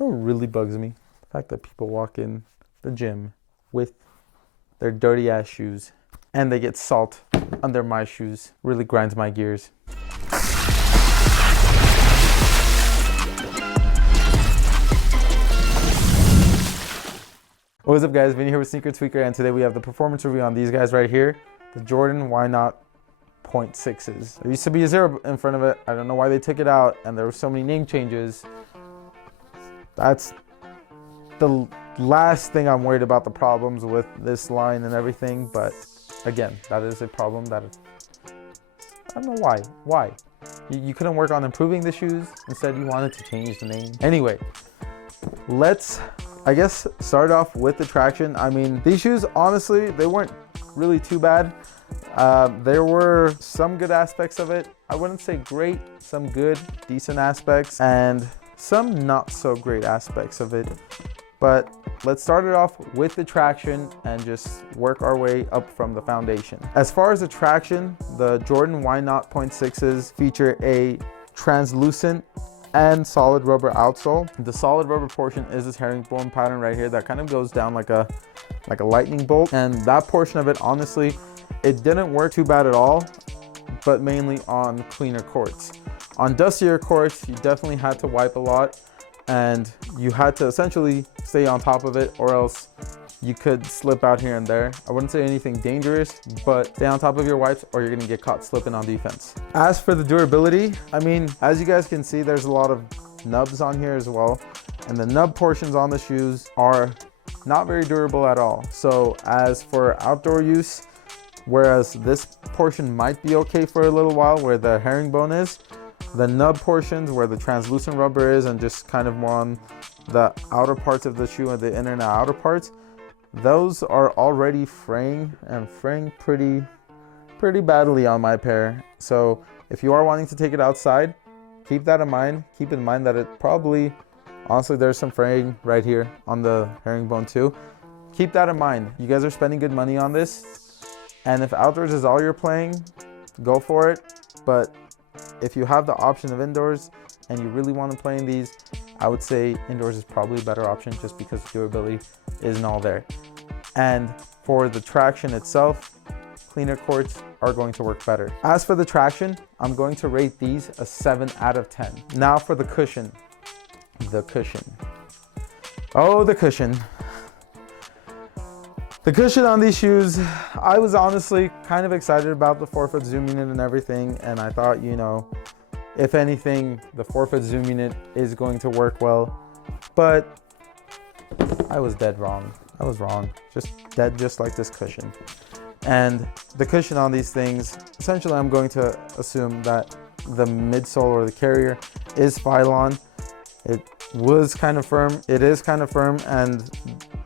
know what really bugs me? The fact that people walk in the gym with their dirty ass shoes and they get salt under my shoes. Really grinds my gears. What's up guys, Vinny here with SneakrTweakr, and today we have the performance review on these guys right here. The Jordan Why Not 0.6s. There used to be a 0 in front of it. I don't know why they took it out, and there were so many name changes. That's the last thing I'm worried about, the problems with this line and everything, but again, that is a problem that I don't know why. You couldn't work on improving the shoes, instead you wanted to change the name. Anyway, let's, I guess, start off with the traction. I mean, these shoes, honestly, they weren't really too bad. There were some good aspects of it. I wouldn't say great, some good, decent aspects, and some not so great aspects of it. But let's start it off with the traction and just work our way up from the foundation. As far as the traction, the Jordan Why Not 0.6s feature a translucent and solid rubber outsole. The solid rubber portion is this herringbone pattern right here that kind of goes down like a lightning bolt, and that portion of it, honestly, it didn't work too bad at all, but mainly on cleaner courts. On dustier courts, you definitely had to wipe a lot, and you had to essentially stay on top of it, or else you could slip out here and there. I wouldn't say anything dangerous, but stay on top of your wipes or you're gonna get caught slipping on defense. As for the durability, I mean, as you guys can see, there's a lot of nubs on here as well, and the nub portions on the shoes are not very durable at all. So as for outdoor use, whereas this portion might be okay for a little while where the herringbone is, the nub portions where the translucent rubber is and just kind of more on the outer parts of the shoe and the inner and outer parts, those are already fraying, and fraying pretty badly on my pair. So if you are wanting to take it outside, keep that in mind. Keep in mind that it probably, honestly, there's some fraying right here on the herringbone too. Keep that in mind. You guys are spending good money on this, and if outdoors is all you're playing, go for it. But if you have the option of indoors and you really want to play in these, I would say indoors is probably a better option just because durability isn't all there. And for the traction itself, cleaner courts are going to work better. As for the traction, I'm going to rate these a 7 out of 10. Now for the cushion. The cushion. Oh, the cushion. The cushion on these shoes, I was honestly kind of excited about the 4-foot zoom unit and everything, and I thought, you know, if anything, the 4-foot zoom unit is going to work well, but I was dead wrong. I was wrong, just like this cushion. And the cushion on these things, essentially I'm going to assume that the midsole or the carrier is Phylon. It was kind of firm, it is kind of firm, and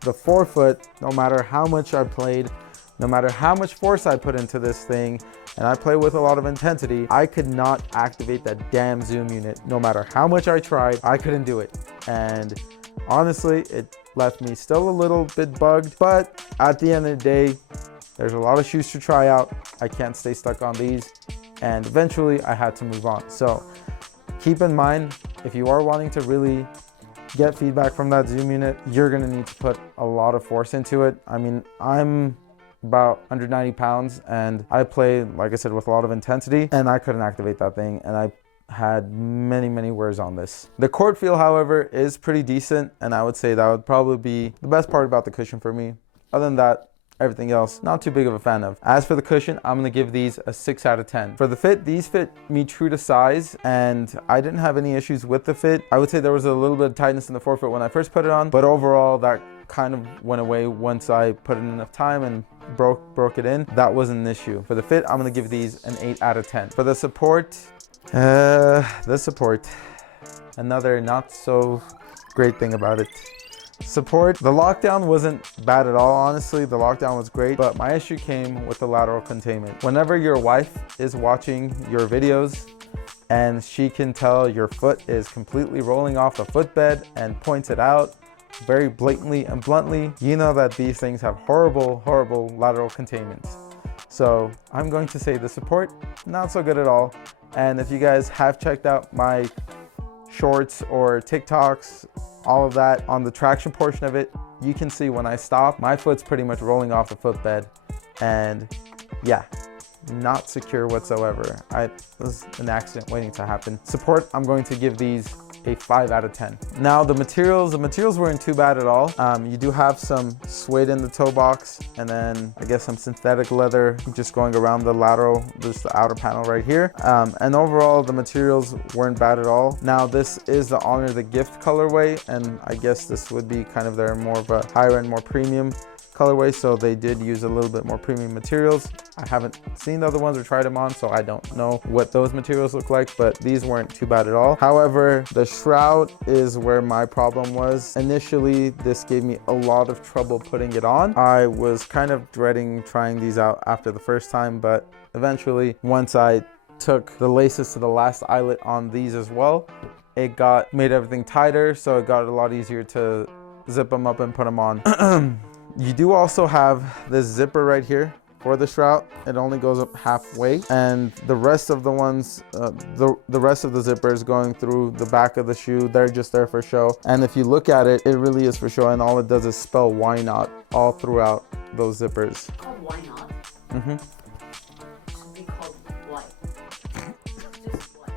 the 4-foot, no matter how much I played, no matter how much force I put into this thing, and I play with a lot of intensity, I could not activate that damn zoom unit. No matter how much I tried, I couldn't do it. And honestly, it left me still a little bit bugged, but at the end of the day, there's a lot of shoes to try out. I can't stay stuck on these, and eventually I had to move on. So keep in mind, if you are wanting to really get feedback from that zoom unit, you're gonna need to put a lot of force into it. I mean, I'm about 190 pounds and I play, like I said, with a lot of intensity, and I couldn't activate that thing, and I had many wears on this. The court feel, however, is pretty decent, and I would say that would probably be the best part about the cushion for me. Other than that, everything else, not too big of a fan of. As for the cushion, I'm gonna give these a 6 out of 10. For the fit, these fit me true to size, and I didn't have any issues with the fit. I would say there was a little bit of tightness in the 4-foot when I first put it on, but overall that kind of went away once I put in enough time and broke it in. That wasn't an issue. For the fit, I'm gonna give these an 8 out of 10. For the support, another not so great thing about it. Support, the lockdown wasn't bad at all, honestly. The lockdown was great, but my issue came with the lateral containment. Whenever your wife is watching your videos and she can tell your foot is completely rolling off the footbed and points it out very blatantly and bluntly, you know that these things have horrible lateral containments. So I'm going to say the support, not so good at all. And if you guys have checked out my shorts or TikToks all of that. On the traction portion of it, you can see when I stop, my foot's pretty much rolling off the footbed, and yeah, not secure whatsoever. It was an accident waiting to happen. Support, I'm going to give these a 5 out of 10. Now the materials weren't too bad at all. You do have some suede in the toe box, and then I guess some synthetic leather just going around the lateral, just the outer panel right here. And overall the materials weren't bad at all. Now this is the Honor the Gift colorway, and I guess this would be kind of their more of a higher end, more premium colorway, so they did use a little bit more premium materials. I haven't seen the other ones or tried them on, so I don't know what those materials look like, but these weren't too bad at all. However, the shroud is where my problem was. Initially, this gave me a lot of trouble putting it on. I was kind of dreading trying these out after the first time, but eventually, once I took the laces to the last eyelet on these as well, it made everything tighter, so it got a lot easier to zip them up and put them on. You do also have this zipper right here for the shroud. It only goes up halfway, and the rest of the ones, the rest of the zippers going through the back of the shoe, they're just there for show. And if you look at it, it really is for show, and all it does is spell why not all throughout those zippers. It's called why not? Mm-hmm. It should be called why. Just why.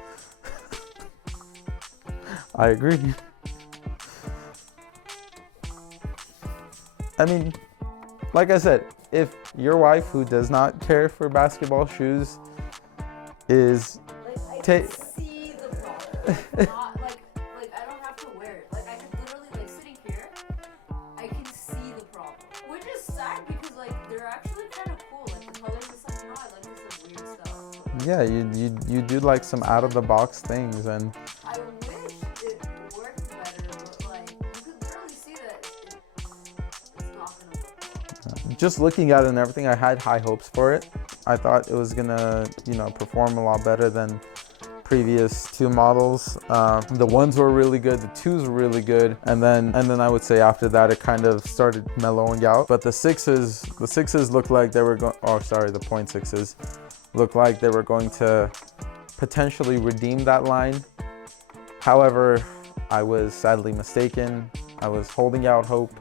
I agree. I mean, like I said, if your wife, who does not care for basketball shoes, is I can see the problem. Not, like I don't have to wear it. Like I can literally, like sitting here, I can see the problem. Which is sad because like they're actually kind of cool. Like the colors and stuff. You know, I like this weird stuff. Yeah, you do like some out of the box things, and I wish it worked better, but like you could literally see that it's not gonna work well. just looking at it and everything, I had high hopes for it. I thought it was gonna, perform a lot better than previous two models. The ones were really good, the twos were really good, and then I would say after that it kind of started mellowing out. But the sixes looked like they were going. Oh, sorry, the point sixes looked like they were going to potentially redeem that line. However, I was sadly mistaken. I was holding out hope,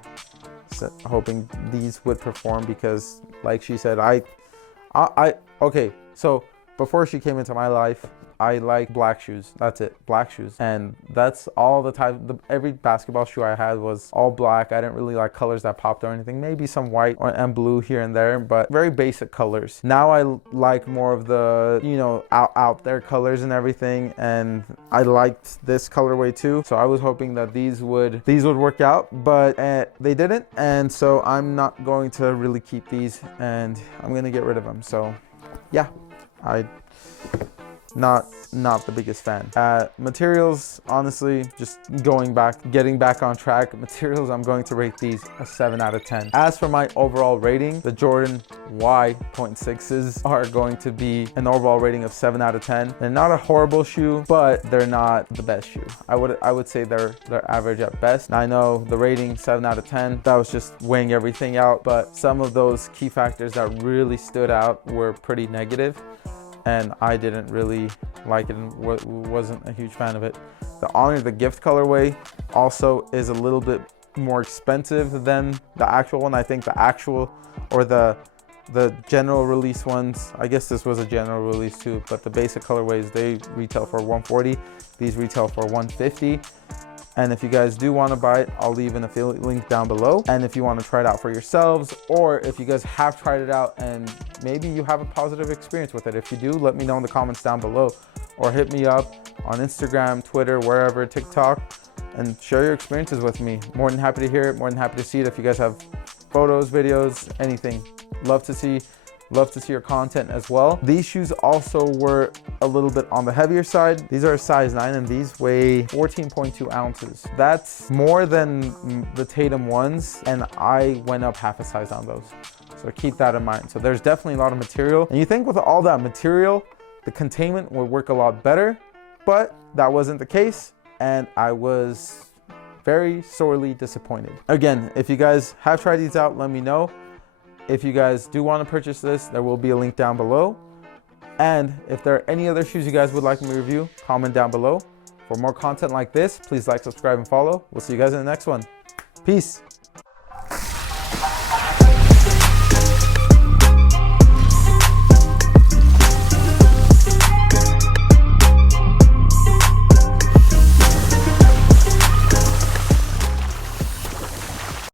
hoping these would perform because, like she said, okay, so before she came into my life, I like black shoes. That's it, black shoes. And that's all the time. Every basketball shoe I had was all black. I didn't really like colors that popped or anything. Maybe some white and blue here and there, but very basic colors. Now I like more of the, out there colors and everything. And I liked this colorway too. So I was hoping that these would work out, but they didn't. And so I'm not going to really keep these, and I'm gonna get rid of them. So yeah, not the biggest fan. Materials, honestly, just getting back on track. Materials, I'm going to rate these a 7 out of 10. As for my overall rating, the Jordan Y.6s are going to be an overall rating of 7 out of 10. They're not a horrible shoe, but they're not the best shoe. I would say they're average at best. Now, I know the rating 7 out of 10, that was just weighing everything out, but some of those key factors that really stood out were pretty negative, and I didn't really like it and wasn't a huge fan of it. The Honor the Gift colorway also is a little bit more expensive than the actual one. I think the actual, or the general release ones, I guess this was a general release too, but the basic colorways, they retail for $140. These retail for $150. And if you guys do want to buy it, I'll leave an affiliate link down below. And if you want to try it out for yourselves, or if you guys have tried it out and maybe you have a positive experience with it, if you do, let me know in the comments down below, or hit me up on Instagram, Twitter, wherever, TikTok, and share your experiences with me. More than happy to hear it, more than happy to see it. If you guys have photos, videos, anything, love to see your content as well. These shoes also were a little bit on the heavier side. These are a size 9 and these weigh 14.2 ounces. That's more than the Tatum ones, and I went up half a size on those. So keep that in mind. So there's definitely a lot of material. And you think with all that material, the containment would work a lot better, but that wasn't the case. And I was very sorely disappointed. Again, if you guys have tried these out, let me know. If you guys do want to purchase this, there will be a link down below. And if there are any other shoes you guys would like me to review, comment down below. For more content like this, please like, subscribe, and follow. We'll see you guys in the next one. Peace.